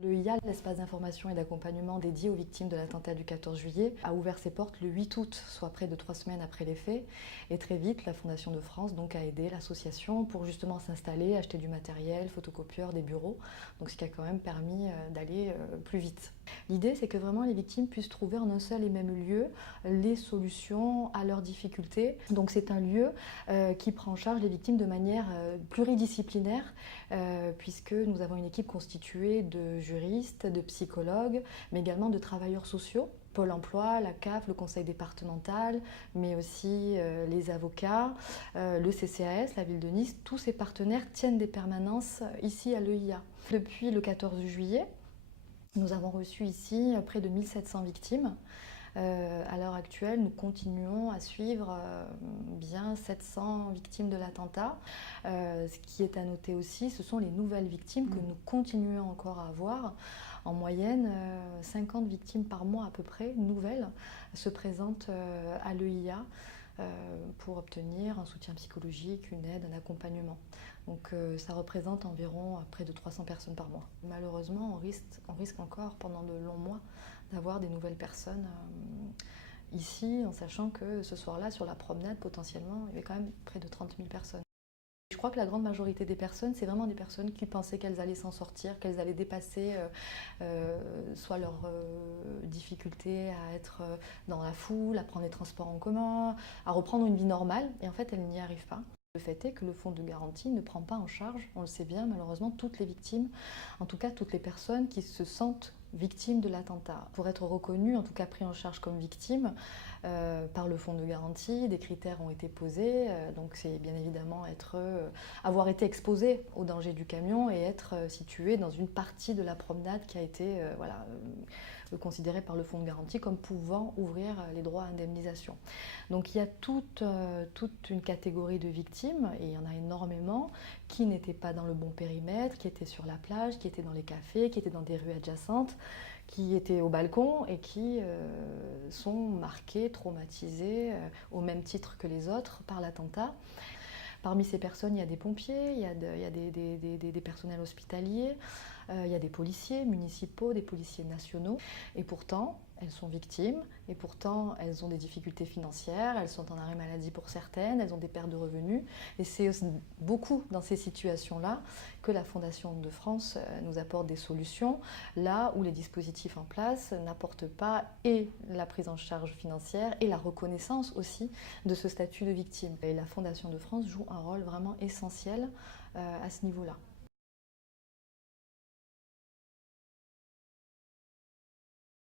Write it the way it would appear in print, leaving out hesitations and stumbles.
Le IAL, l'espace d'information et d'accompagnement dédié aux victimes de l'attentat du 14 juillet, a ouvert ses portes le 8 août, soit près de 3 semaines après les faits. Et très vite, la Fondation de France donc, a aidé l'association pour justement s'installer, acheter du matériel, photocopieurs, des bureaux. Donc, ce qui a quand même permis d'aller plus vite. L'idée, c'est que vraiment les victimes puissent trouver en un seul et même lieu les solutions à leurs difficultés. Donc, c'est un lieu qui prend en charge les victimes de manière pluridisciplinaire, puisque nous avons une équipe constituée de juristes, de psychologues, mais également de travailleurs sociaux. Pôle emploi, la CAF, le conseil départemental, mais aussi les avocats, le CCAS, la ville de Nice, tous ces partenaires tiennent des permanences ici à l'EIA. Depuis le 14 juillet, nous avons reçu ici près de 1700 victimes. À l'heure actuelle, nous continuons à suivre bien 700 victimes de l'attentat. Ce qui est à noter aussi, ce sont les nouvelles victimes que nous continuons encore à avoir. En moyenne, 50 victimes par mois à peu près, nouvelles, se présentent à l'EIA pour obtenir un soutien psychologique, une aide, un accompagnement. Donc ça représente environ près de 300 personnes par mois. Malheureusement, on risque encore pendant de longs mois d'avoir des nouvelles personnes ici, en sachant que ce soir-là, sur la promenade, potentiellement, il y avait quand même près de 30 000 personnes. Je crois que la grande majorité des personnes, c'est vraiment des personnes qui pensaient qu'elles allaient s'en sortir, qu'elles allaient dépasser soit leurs difficultés à être dans la foule, à prendre les transports en commun, à reprendre une vie normale, et en fait, elles n'y arrivent pas. Le fait est que le fonds de garantie ne prend pas en charge, on le sait bien, malheureusement, toutes les victimes, en tout cas toutes les personnes qui se sentent victimes de l'attentat. Pour être reconnues, en tout cas pris en charge comme victimes par le fonds de garantie, des critères ont été posés, donc c'est bien évidemment avoir été exposé au danger du camion et être situé dans une partie de la promenade qui a été considérée par le fonds de garantie comme pouvant ouvrir les droits à indemnisation. Donc il y a toute une catégorie de victimes, et il y en a énormément, qui n'étaient pas dans le bon périmètre, qui étaient sur la plage, qui étaient dans les cafés, qui étaient dans des rues adjacentes, qui étaient au balcon et qui sont marqués, traumatisés, au même titre que les autres par l'attentat. Parmi ces personnes, il y a des pompiers, il y a des personnels hospitaliers, il y a des policiers municipaux, des policiers nationaux. Et pourtant, elles sont victimes, et pourtant, elles ont des difficultés financières, elles sont en arrêt maladie pour certaines, elles ont des pertes de revenus. Et c'est beaucoup dans ces situations-là que la Fondation de France nous apporte des solutions, là où les dispositifs en place n'apportent pas et la prise en charge financière et la reconnaissance aussi de ce statut de victime. Et la Fondation de France joue un rôle vraiment essentiel à ce niveau-là.